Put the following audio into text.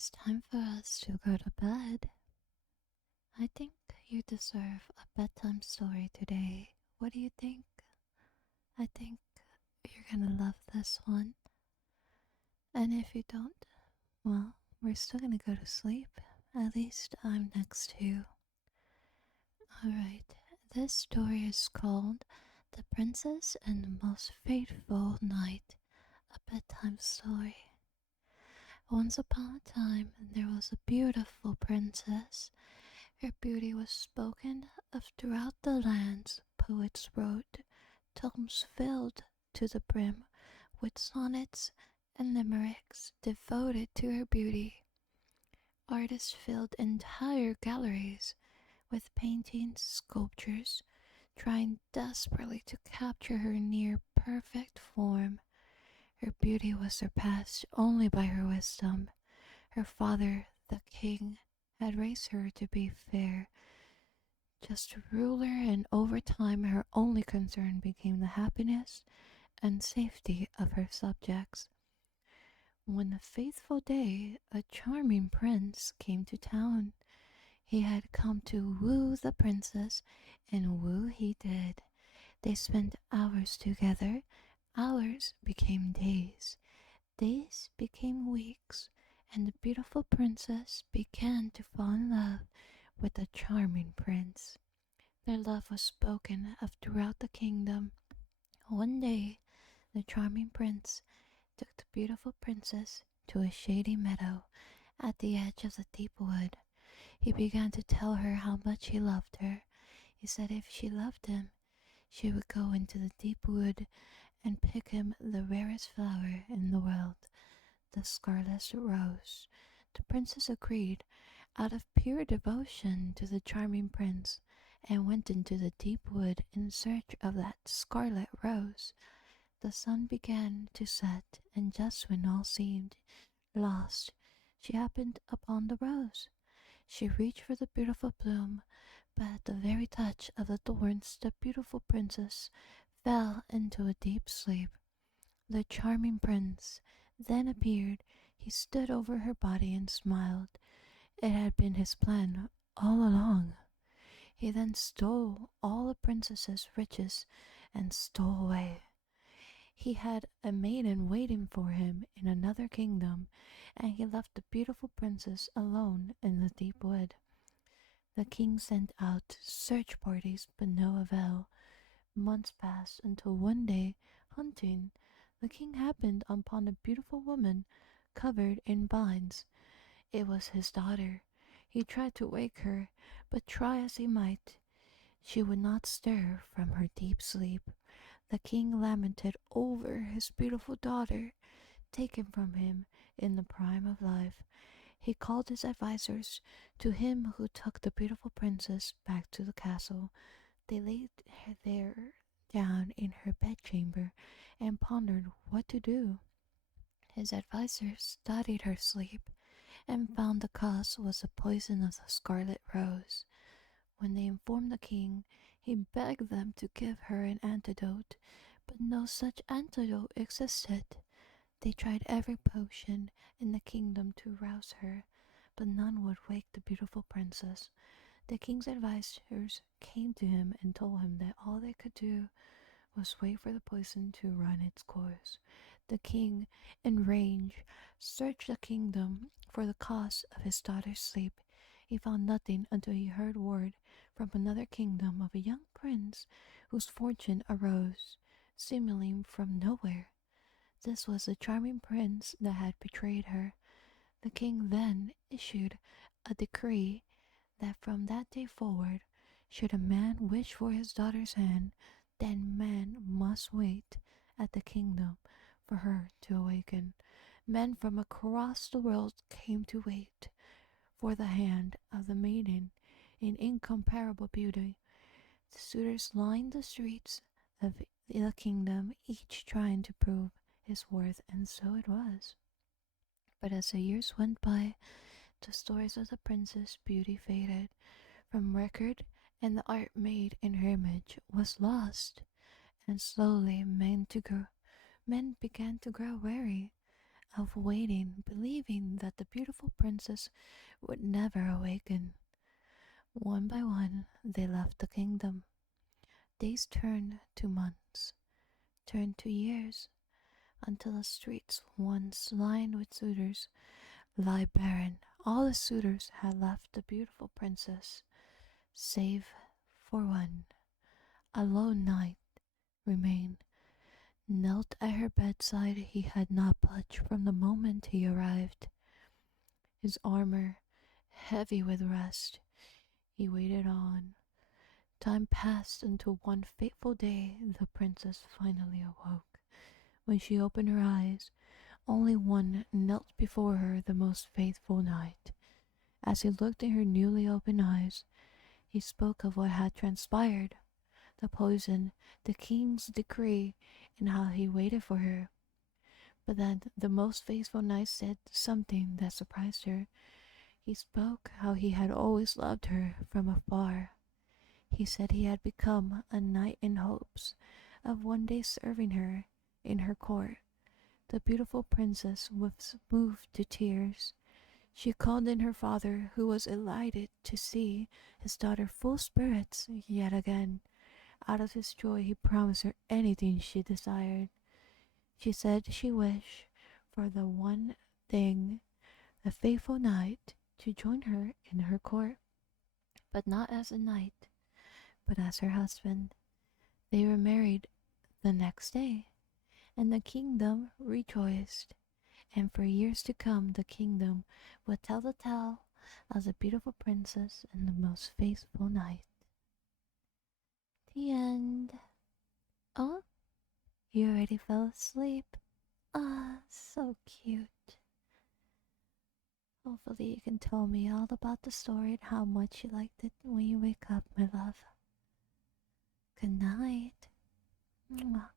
is time for us to go to bed. I think you deserve a bedtime story today. What do you think? I think you're gonna love this one. And if you don't, well, we're still gonna go to sleep. At least I'm next to you. Alright, this story is called The Princess and the Most Faithful Knight, a bedtime story. Once upon a time, there was a beautiful princess. Her beauty was spoken of throughout the lands. Poets wrote tomes filled to the brim with sonnets and limericks devoted to her beauty. Artists filled entire galleries with paintings, sculptures, trying desperately to capture her near perfect form. Her beauty was surpassed only by her wisdom. Her father, the king, had raised her to be fair, just a ruler, and over time her only concern became the happiness and safety of her subjects. One fateful day, a charming prince came to town. He had come to woo the princess, and woo he did. They spent hours together. Hours became days. Days became weeks, and the beautiful princess began to fall in love with the charming prince. Their love was spoken of throughout the kingdom. One day, the charming prince took the beautiful princess to a shady meadow at the edge of the deep wood. He began to tell her how much he loved her. He said if she loved him, she would go into the deep wood and pick him the rarest flower in the world, the scarlet rose. The princess agreed out of pure devotion to the charming prince, and went into the deep wood in search of that scarlet rose. The sun began to set, and just when all seemed lost, she happened upon the rose. She reached for the beautiful bloom, but at the very touch of the thorns, the beautiful princess fell into a deep sleep. The charming prince then appeared. He stood over her body and smiled. It had been his plan all along. He then stole all the princess's riches and stole away. He had a maiden waiting for him in another kingdom, and he left the beautiful princess alone in the deep wood. The king sent out search parties, but no avail. Months passed until one day, hunting, the king happened upon a beautiful woman covered in vines. It was his daughter. He tried to wake her, but try as he might, she would not stir from her deep sleep. The king lamented over his beautiful daughter, taken from him in the prime of life. He called his advisers to him who took the beautiful princess back to the castle. They laid her there down in her bedchamber and pondered what to do. His advisers studied her sleep and found the cause was the poison of the scarlet rose. When they informed the king, he begged them to give her an antidote, but no such antidote existed. They tried every potion in the kingdom to rouse her, but none would wake the beautiful princess. The king's advisers came to him and told him that all they could do was wait for the poison to run its course. The king, enraged, searched the kingdom for the cause of his daughter's sleep. He found nothing until he heard word from another kingdom of a young prince whose fortune arose, seemingly from nowhere. This was the charming prince that had betrayed her. The king then issued a decree that from that day forward, should a man wish for his daughter's hand, then man must wait at the kingdom for her to awaken. Men from across the world came to wait for the hand of the maiden in incomparable beauty. The suitors lined the streets of the kingdom, each trying to prove his worth, and so it was. But as the years went by, the stories of the princess' beauty faded from record, and the art made in her image was lost. And slowly men began to grow weary of waiting, believing that the beautiful princess would never awaken. One by one, they left the kingdom. Days turned to months, turned to years, until the streets, once lined with suitors, lie barren. All the suitors had left the beautiful princess, save for one. A lone knight remained. Knelt at her bedside, he had not budged from the moment he arrived. His armor heavy with rust, he waited on. Time passed until one fateful day the princess finally awoke. When she opened her eyes, only one knelt before her, the most faithful knight. As he looked in her newly opened eyes, he spoke of what had transpired, the poison, the king's decree, and how he waited for her. But then the most faithful knight said something that surprised her. He spoke how he had always loved her from afar. He said he had become a knight in hopes of one day serving her in her court. The beautiful princess was moved to tears. She called in her father, who was delighted to see his daughter full spirits yet again. Out of his joy, he promised her anything she desired. She said she wished for the one thing, the faithful knight, to join her in her court, but not as a knight, but as her husband. They were married the next day, and the kingdom rejoiced. And for years to come, the kingdom would tell the tale of the beautiful princess and the most faithful knight. The end. Oh, you already fell asleep? Ah, so cute. Hopefully you can tell me all about the story and how much you liked it when you wake up, my love. Good night. Mwah.